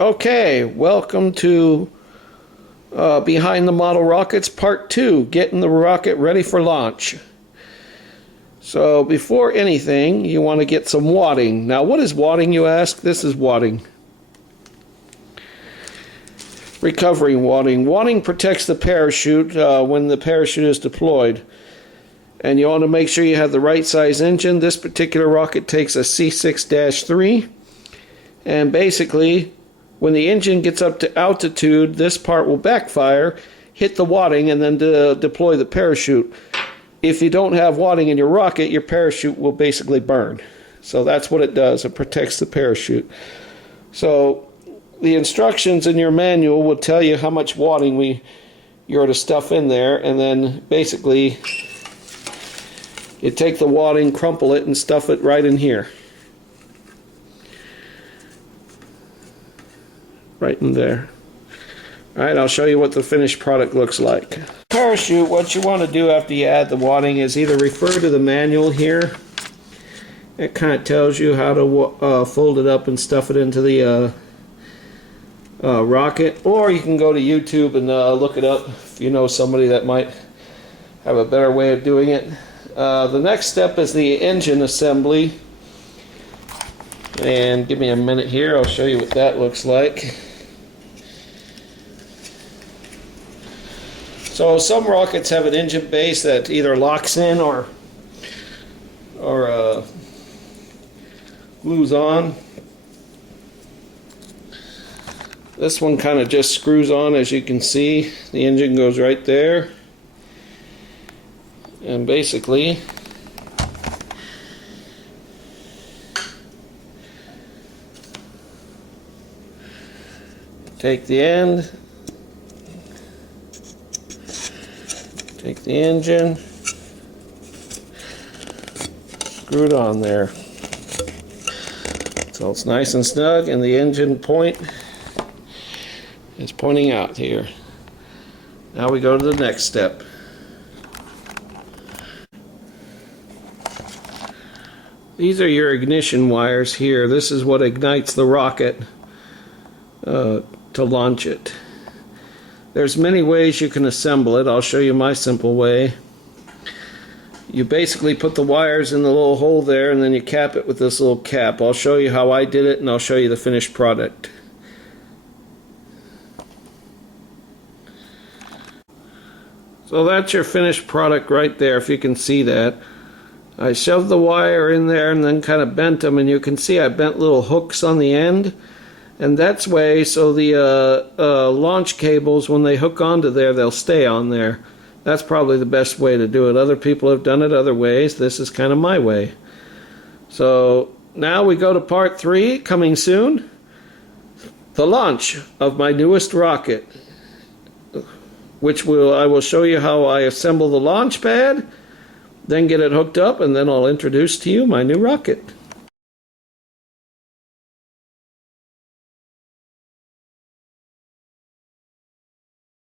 Okay, welcome to Behind the Model Rockets Part 2, getting the rocket ready for launch. So before anything, you want to get some wadding. Now what is wadding, you ask? This is wadding. Recovering wadding. Wadding protects the parachute when the parachute is deployed. And you want to make sure you have the right size engine. This particular rocket takes a C6-3. And basically, when the engine gets up to altitude, this part will backfire, hit the wadding, and then deploy the parachute. If you don't have wadding in your rocket, your parachute will basically burn. So that's what it does. It protects the parachute. So the instructions in your manual will tell you how much wadding you're to stuff in there, and then basically you take the wadding, crumple it, and stuff it right in here. Right in there. Alright, I'll show you what the finished product looks like. Parachute, what you want to do after you add the wadding is either refer to the manual here. It kind of tells you how to fold it up and stuff it into the rocket, or you can go to YouTube and look it up if you know somebody that might have a better way of doing it. The next step is the engine assembly, and give me a minute here, I'll show you what that looks like. So some rockets have an engine base that either locks in or glues on. This one kind of just screws on, as you can see. The engine goes right there. And basically, take the end, take the engine, screw it on there. So it's nice and snug, and the engine point is pointing out here. Now we go to the next step. These are your ignition wires here. This is what ignites the rocket to launch it. There's many ways you can assemble it. I'll show you my simple way. You basically put the wires in the little hole there, and then you cap it with this little cap. I'll show you how I did it, and I'll show you the finished product. So that's your finished product right there, if you can see that. I shoved the wire in there and then kind of bent them, and you can see I bent little hooks on the end, and that's way so the launch cables, when they hook onto there, they'll stay on there. That's probably the best way to do it. Other people have done it other ways. This is kind of my way. So now we go to part 3, coming soon. The launch of my newest rocket, which I will show you how I assemble the launch pad, then get it hooked up, and then I'll introduce to you my new rocket.